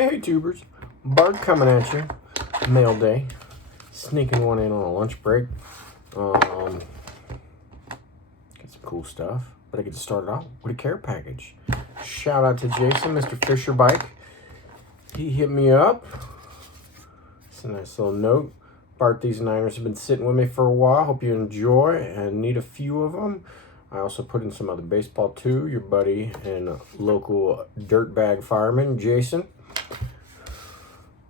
Hey tubers, Bart coming at you. Mail day, sneaking one in on a lunch break. Got some cool stuff, but I get to start it out with a care package. Shout out to Jason, Mr. Fisher Bike. He hit me up. It's a nice little note. Bart, these Niners have been sitting with me for a while. Hope you enjoy and need a few of them. I also put in some other baseball too. Your buddy and local dirtbag fireman, Jason.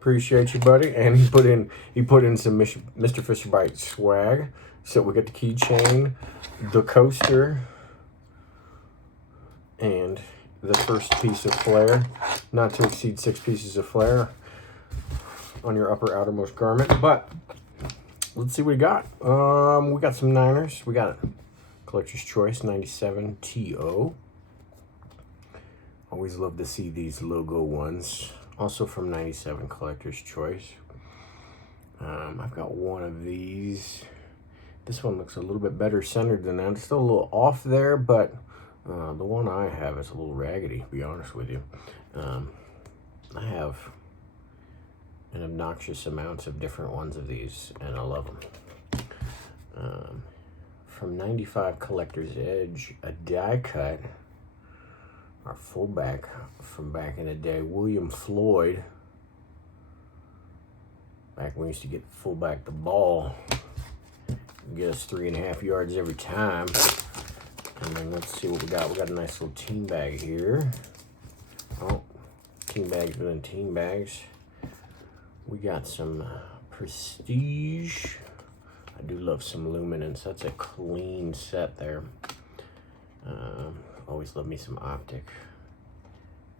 Appreciate you, buddy. And he put in some Mr. Fisher Bite swag. So we got the keychain, the coaster, and the first piece of flair. Not to exceed 6 pieces of flair on your upper outermost garment. But let's see what we got. We got some Niners. We got Collector's Choice 97 TO. Always love to see these logo ones. Also from 97 Collector's Choice. I've got one of these. This one looks a little bit better centered than that. It's still a little off there, but the one I have is a little raggedy, to be honest with you. I have an obnoxious amounts of different ones of these, and I love them. From 95 Collector's Edge, a die cut. Our fullback from back in the day, William Floyd. Back when we used to get fullback the ball, get us 3.5 yards every time. And then let's see what we got. We got a nice little team bag here. Oh, team bags within team bags. We got some Prestige. I do love some luminance. That's a clean set there. Always love me some Optic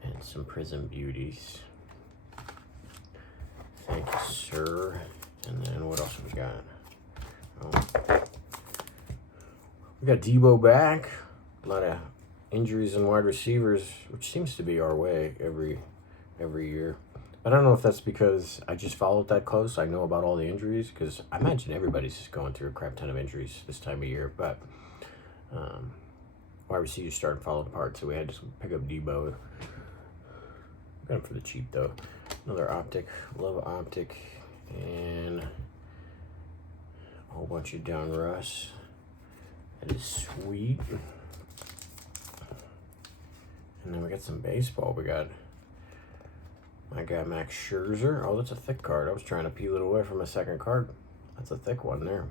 and some Prism Beauties. Thank you, sir. And then what else have we got? Oh. We got Debo back. A lot of injuries and wide receivers, which seems to be our way every year. I don't know if that's because I just followed that close. I know about all the injuries because I imagine everybody's just going through a crap ton of injuries this time of year. But wide receivers started falling apart, so we had to pick up Debo. Got him for the cheap though. Another Optic, love Optic, and a whole bunch of Don Russ. That is sweet. And then we got some baseball. We got my guy Max Scherzer. Oh, that's a thick card. I was trying to peel it away from a second card. That's a thick one there.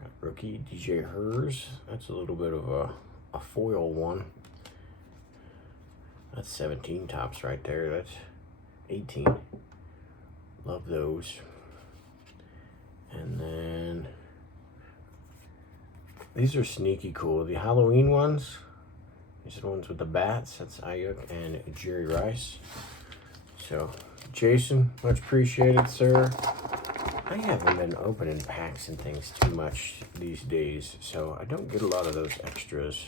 Got rookie DJ Hers. That's a little bit of a foil one. That's 17 tops right there. That's 18. Love those. And then these are sneaky cool. The Halloween ones. These are the ones with the bats. That's Ayuk and Jerry Rice. So, Jason, much appreciated, sir. I haven't been opening packs and things too much these days, so I don't get a lot of those extras.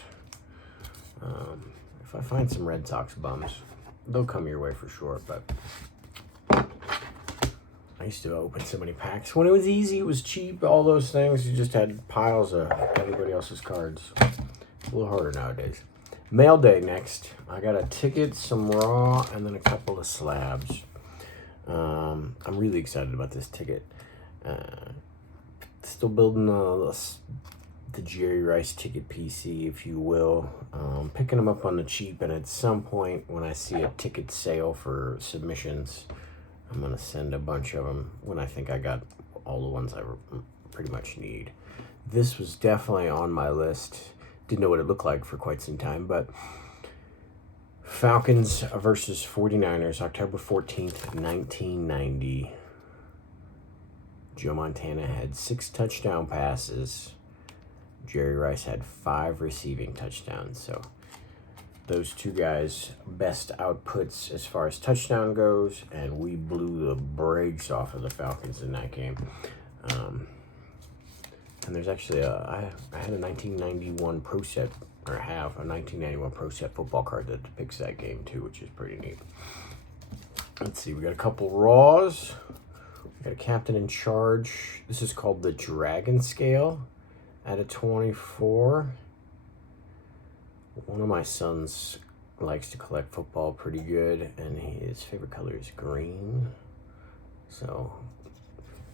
If I find some Red Sox bums, they'll come your way for sure, but I used to open so many packs. When it was easy, it was cheap, all those things. You just had piles of everybody else's cards. It's a little harder nowadays. Mail day next. I got a ticket, some raw, and then a couple of slabs. I'm really excited about this ticket. Still building the Jerry Rice ticket PC, if you will. Picking them up on the cheap, and at some point when I see a ticket sale for submissions, I'm going to send a bunch of them when I think I got all the ones I pretty much need. This was definitely on my list. Didn't know what it looked like for quite some time, but Falcons versus 49ers, October 14th, 1990. Joe Montana had 6 touchdown passes. Jerry Rice had 5 receiving touchdowns. So those two guys, best outputs as far as touchdown goes, and we blew the brakes off of the Falcons in that game. And there's actually I had a 1991 Pro Set, or have a 1991 Pro Set football card that depicts that game too, which is pretty neat. Let's see, we got a couple Raws. We got a Captain in Charge. This is called the Dragon Scale at a 24. One of my son's likes to collect football pretty good, and his favorite color is green. So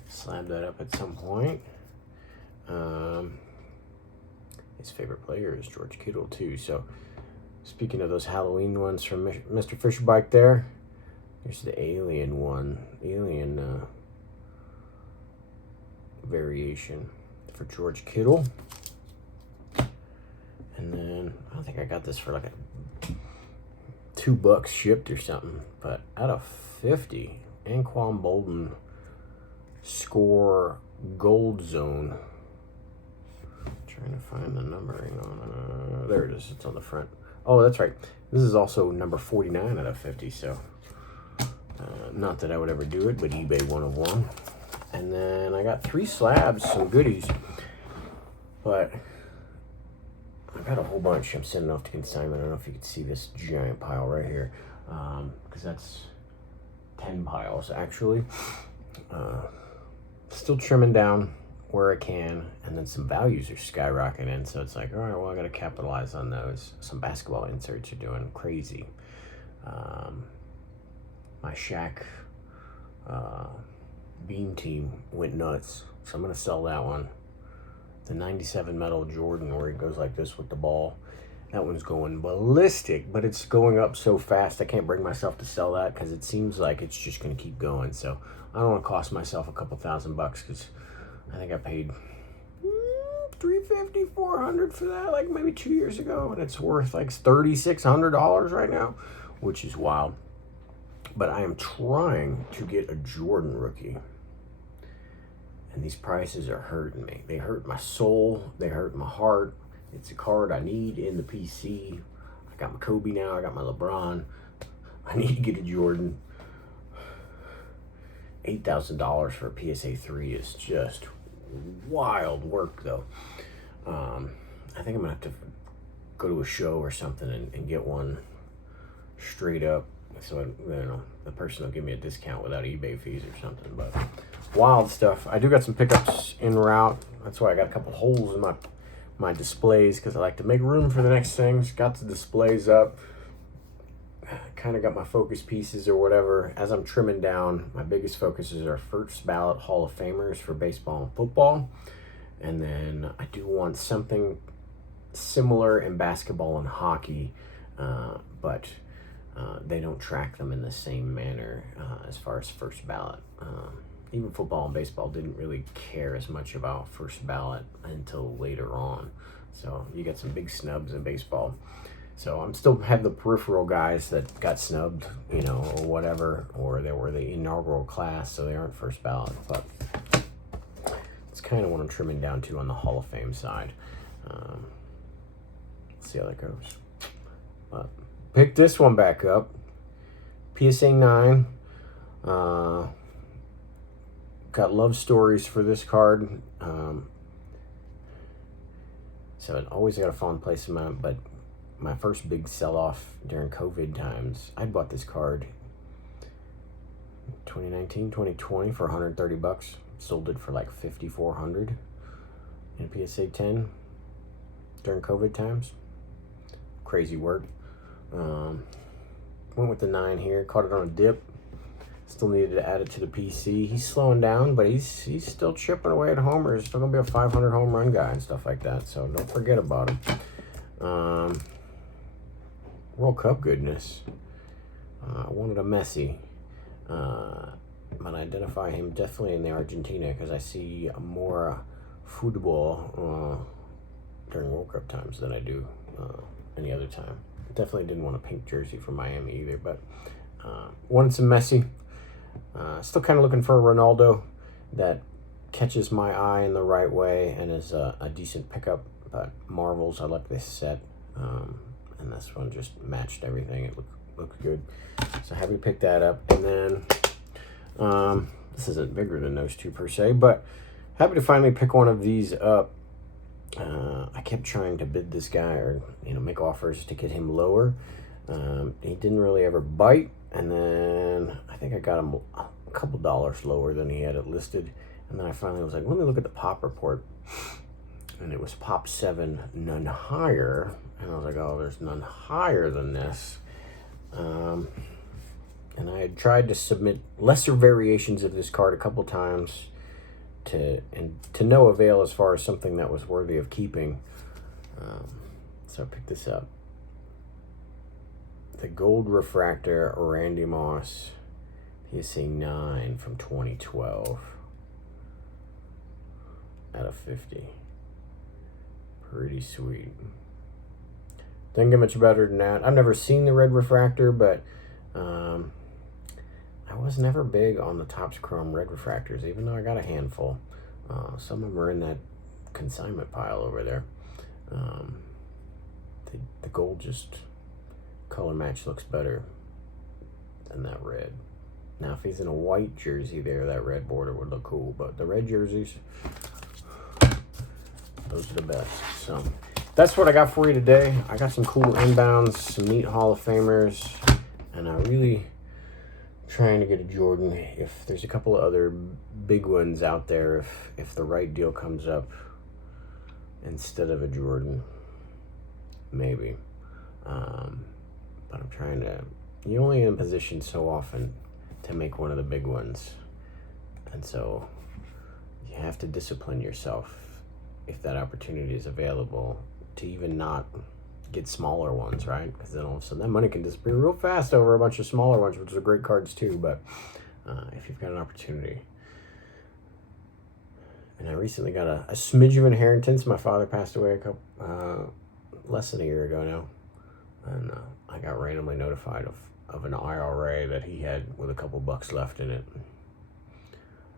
slab that up at some point. His favorite player is George Kittle too. So speaking of those Halloween ones from Mr. Fisherbike there, here's the alien one, variation for George Kittle. And then I think I got this for like $2 shipped or something, but out of 50, Anquan Bolden score gold zone. Trying to find the numbering on there it is. It's on the front. Oh, that's right. This is also number 49 out of 50. So not that I would ever do it, but eBay 101. And then I got 3 slabs, some goodies, but I got a whole bunch I'm sending off to consignment. I don't know if you can see this giant pile right here, because that's 10 piles actually. Still trimming down where I can, and then some values are skyrocketing, so it's like, all right, well, I got to capitalize on those. Some basketball inserts are doing crazy. My Shaq Beam team went nuts, so I'm going to sell that one. The 97 metal Jordan, where it goes like this with the ball, that one's going ballistic, but it's going up so fast I can't bring myself to sell that because it seems like it's just going to keep going. So I don't want to cost myself a couple $1,000 because I think I paid $350, $400 for that like maybe 2 years ago, and it's worth like $3,600 right now, which is wild. But I am trying to get a Jordan rookie, and these prices are hurting me. They hurt my soul, they hurt my heart. It's a card I need in the PC. I got my Kobe now, I got my LeBron. I need to get a Jordan. $8,000 for a PSA 3 is just wild work though. I think I'm gonna have to go to a show or something and get one straight up, so the person will give me a discount without eBay fees or something. But wild stuff. I do got some pickups en route. That's why I got a couple holes in my displays, because I like to make room for the next things. Got the displays up, kind of got my focus pieces or whatever. As I'm trimming down, my biggest focuses are first ballot Hall of Famers for baseball and football, and then I do want something similar in basketball and hockey, but they don't track them in the same manner as far as first ballot. Even football and baseball didn't really care as much about first ballot until later on. So you got some big snubs in baseball. So I'm still have the peripheral guys that got snubbed, or whatever, or they were the inaugural class, so they aren't first ballot. But it's kind of what I'm trimming down to on the Hall of Fame side. Let's see how that goes. Pick this one back up. PSA 9. Got love stories for this card. So it always got a fond place in mind, but my first big sell-off during COVID times, I bought this card 2019, 2020 for $130. Sold it for like $5,400 in PSA 10 during COVID times. Crazy work. Went with the 9 here, caught it on a dip. Still needed to add it to the PC. He's slowing down, but he's still chipping away at homers. Still gonna be a 500 home run guy and stuff like that. So don't forget about him. World Cup goodness. I wanted a Messi, but I identify him definitely in the Argentina because I see more football during World Cup times than I do any other time. Definitely didn't want a pink jersey for Miami either, but wanted some Messi. Still kind of looking for a Ronaldo that catches my eye in the right way and is a decent pickup. But Marvels, I like this set, and this one just matched everything. It looked good, so happy to pick that up. And then this isn't bigger than those two per se, but happy to finally pick one of these up. I kept trying to bid this guy or make offers to get him lower. He didn't really ever bite, and then I think I got him a couple dollars lower than he had it listed, and then I finally was like, let me look at the pop report. and it was Pop 7, none higher. And I was like, oh, there's none higher than this. And I had tried to submit lesser variations of this card a couple times to no avail as far as something that was worthy of keeping. So I picked this up. The Gold Refractor Randy Moss PSA 9 from 2012 out of 50. Pretty sweet. Didn't get much better than that. I've never seen the red refractor, but I was never big on the Topps Chrome red refractors, even though I got a handful. Some of them are in that consignment pile over there. The gold just color match looks better than that red. Now, if he's in a white jersey there, that red border would look cool, but the red jerseys, those are the best. So that's what I got for you today. I got some cool inbounds, some neat Hall of Famers, and I really trying to get a Jordan. If there's a couple of other big ones out there, if the right deal comes up instead of a Jordan, maybe. But I'm trying to, you're only in position so often to make one of the big ones. And so you have to discipline yourself if that opportunity is available to even not get smaller ones, right? Because then all of a sudden that money can disappear real fast over a bunch of smaller ones, which are great cards too. But if you've got an opportunity. And I recently got a smidge of inheritance. My father passed away less than a year ago now. And I got randomly notified of an IRA that he had with a couple bucks left in it.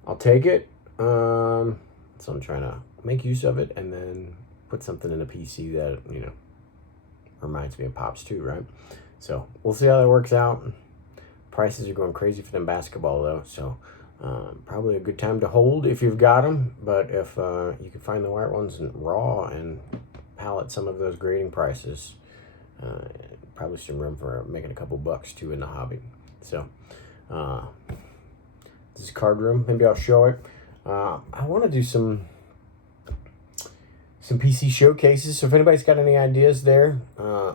I'll take it. So I'm trying to make use of it and then put something in a PC that, you know, reminds me of Pops too, right? So we'll see how that works out. Prices are going crazy for them basketball though, so probably a good time to hold if you've got them. But if you can find the white ones in raw and pallet some of those grading prices, probably some room for making a couple bucks too in the hobby. So this is card room. Maybe I'll show it. I want to do some PC showcases. So if anybody's got any ideas there,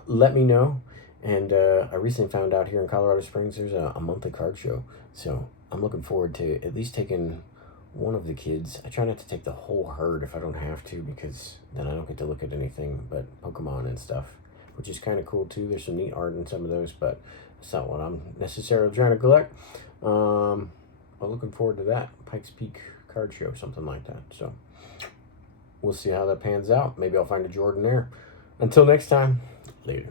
let me know. And I recently found out here in Colorado Springs there's a monthly card show. So I'm looking forward to at least taking one of the kids. I try not to take the whole herd if I don't have to, because then I don't get to look at anything but Pokemon and stuff, which is kind of cool too. There's some neat art in some of those, but it's not what I'm necessarily trying to collect. I'm looking forward to that. Pikes Peak card show, something like that. So we'll see how that pans out. Maybe I'll find a Jordan there. Until next time, later.